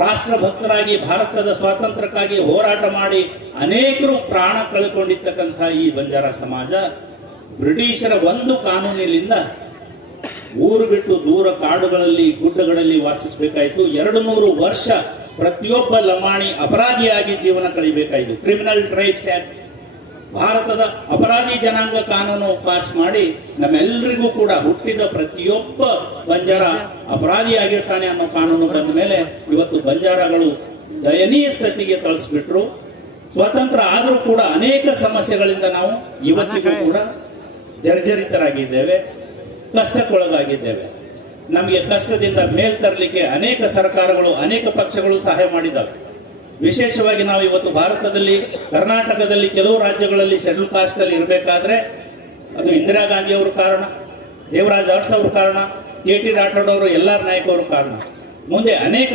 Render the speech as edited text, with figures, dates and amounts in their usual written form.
ರಾಷ್ಟ್ರಭಕ್ತರಾಗಿ ಭಾರತದ ಸ್ವಾತಂತ್ರ್ಯಕ್ಕಾಗಿ ಹೋರಾಟ ಮಾಡಿ ಅನೇಕರು ಪ್ರಾಣ ಕಳೆದುಕೊಂಡಿರ್ತಕ್ಕಂಥ ಈ ಬಂಜಾರ ಸಮಾಜ ಬ್ರಿಟಿಷರ ಒಂದು ಕಾನೂನಿನಿಂದ ಊರು ಬಿಟ್ಟು ದೂರ ಕಾಡುಗಳಲ್ಲಿ ಗುಡ್ಡಗಳಲ್ಲಿ ವಾಸಿಸಬೇಕಾಯಿತು. 200 ವರ್ಷ ಪ್ರತಿಯೊಬ್ಬ ಲಮಾಣಿ ಅಪರಾಧಿಯಾಗಿ ಜೀವನ ಕಳಿಬೇಕಾಯಿತು. ಕ್ರಿಮಿನಲ್ ಟ್ರೈಬ್ಸ್ ಆಕ್ಟ್, ಭಾರತದ ಅಪರಾಧಿ ಜನಾಂಗ ಕಾನೂನು ಪಾಸ್ ಮಾಡಿ ನಮ್ಮೆಲ್ಲರಿಗೂ ಕೂಡ ಹುಟ್ಟಿದ ಪ್ರತಿಯೊಬ್ಬ ಬಂಜಾರ ಅಪರಾಧಿಯಾಗಿರ್ತಾನೆ ಅನ್ನೋ ಕಾನೂನು ಬಂದ ಮೇಲೆ ಇವತ್ತು ಬಂಜಾರಗಳು ದಯನೀಯ ಸ್ಥಿತಿಗೆ ತಳಿಸ್ಬಿಟ್ರು. ಸ್ವತಂತ್ರ ಆದರೂ ಕೂಡ ಅನೇಕ ಸಮಸ್ಯೆಗಳಿಂದ ನಾವು ಇವತ್ತಿಗೂ ಕೂಡ ಜರ್ಜರಿತರಾಗಿದ್ದೇವೆ, ಕಷ್ಟಕ್ಕೊಳಗಾಗಿದ್ದೇವೆ. ನಮಗೆ ಕಷ್ಟದಿಂದ ಮೇಲ್ ತರಲಿಕ್ಕೆ ಅನೇಕ ಸರ್ಕಾರಗಳು, ಅನೇಕ ಪಕ್ಷಗಳು ಸಹಾಯ ಮಾಡಿದ್ದಾವೆ. ವಿಶೇಷವಾಗಿ ನಾವು ಇವತ್ತು ಭಾರತದಲ್ಲಿ, ಕರ್ನಾಟಕದಲ್ಲಿ ಕೆಲವು ರಾಜ್ಯಗಳಲ್ಲಿ ಶೆಡ್ಯೂಲ್ ಕಾಸ್ಟ್ ಅಲ್ಲಿ ಇರಬೇಕಾದ್ರೆ ಅದು ಇಂದಿರಾ ಗಾಂಧಿ ಅವರು ಕಾರಣ, ದೇವರಾಜ್ ಅರಸ್ ಅವರು ಕಾರಣ, ಕೆ ಟಿ ರಾಠೋಡ್ ಅವರು, ಎಲ್ ಆರ್ ನಾಯಕ್ ಅವರು ಕಾರಣ. ಮುಂದೆ ಅನೇಕ